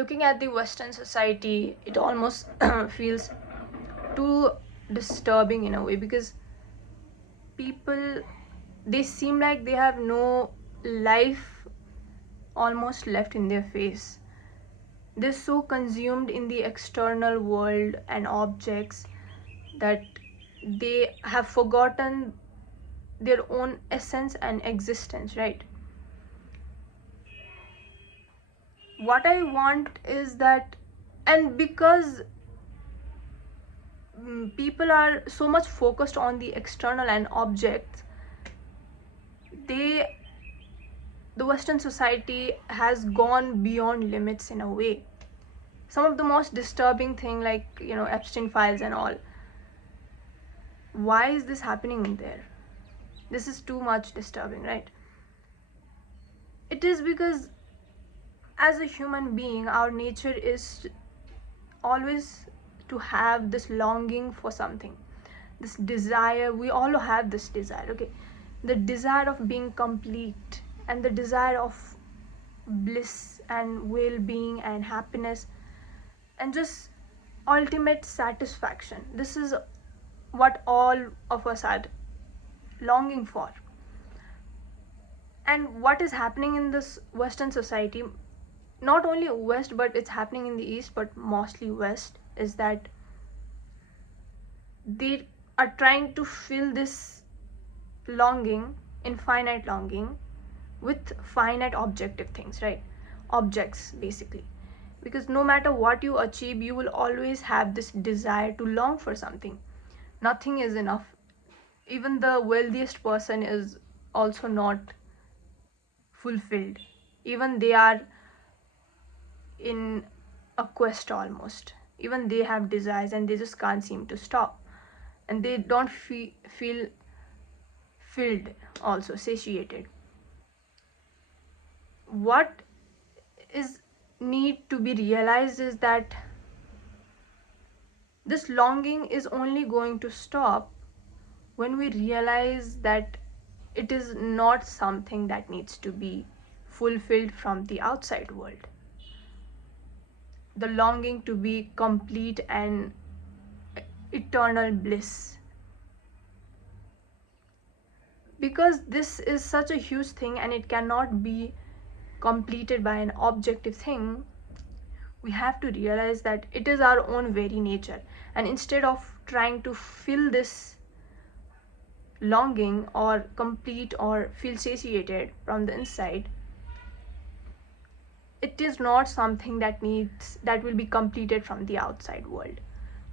looking at the Western society, it almost feels too disturbing in a way, because people, they seem like they have no life almost left in their face. They're so consumed in the external world and objects that they have forgotten their own essence and existence, right? What I want is that, and because people are so much focused on the external and objects, they the Western society has gone beyond limits in a way. Some of the most disturbing thing, like Epstein files and all, why is this happening in there? This is too much disturbing, right? It is because as a human being, our nature is always to have this longing for something, this desire. We all have this desire, okay? The desire of being complete, and the desire of bliss and well-being and happiness and just ultimate satisfaction. This is what all of us are longing for. And what is happening in this Western society, not only West, but it's happening in the East, but mostly West, is that they are trying to fill this longing, infinite longing, with finite objective things, right? Objects, basically. Because no matter what you achieve, you will always have this desire to long for something. Nothing is enough. Even the wealthiest person is also not fulfilled. Even they are in a quest almost. Even they have desires and they just can't seem to stop. And they don't feel filled, also satiated. What is need to be realized is that this longing is only going to stop when we realize that it is not something that needs to be fulfilled from the outside world. The longing to be complete and eternal bliss. Because this is such a huge thing and it cannot be completed by an objective thing, we have to realize that it is our own very nature. And instead of trying to fill this longing or complete or feel satiated from the inside, it is not something that will be completed from the outside world.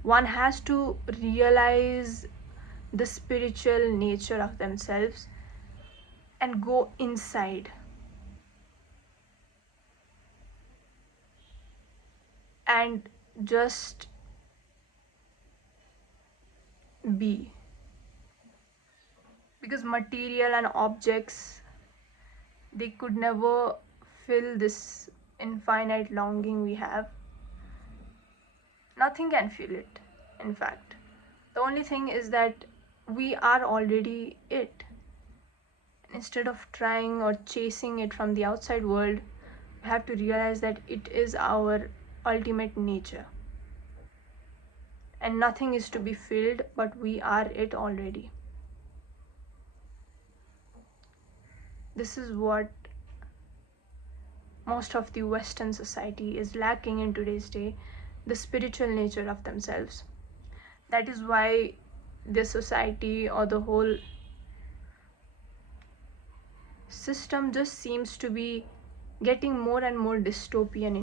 One has to realize the spiritual nature of themselves and go inside and just be. Because material and objects, they could never fill this infinite longing we have. Nothing can fill it, in fact. The only thing is that we are already it. Instead of trying or chasing it from the outside world, we have to realize that it is our ultimate nature. And nothing is to be filled, but we are it already. This is what most of the Western society is lacking in today's day, the spiritual nature of themselves. That is why the society or the whole system just seems to be getting more and more dystopian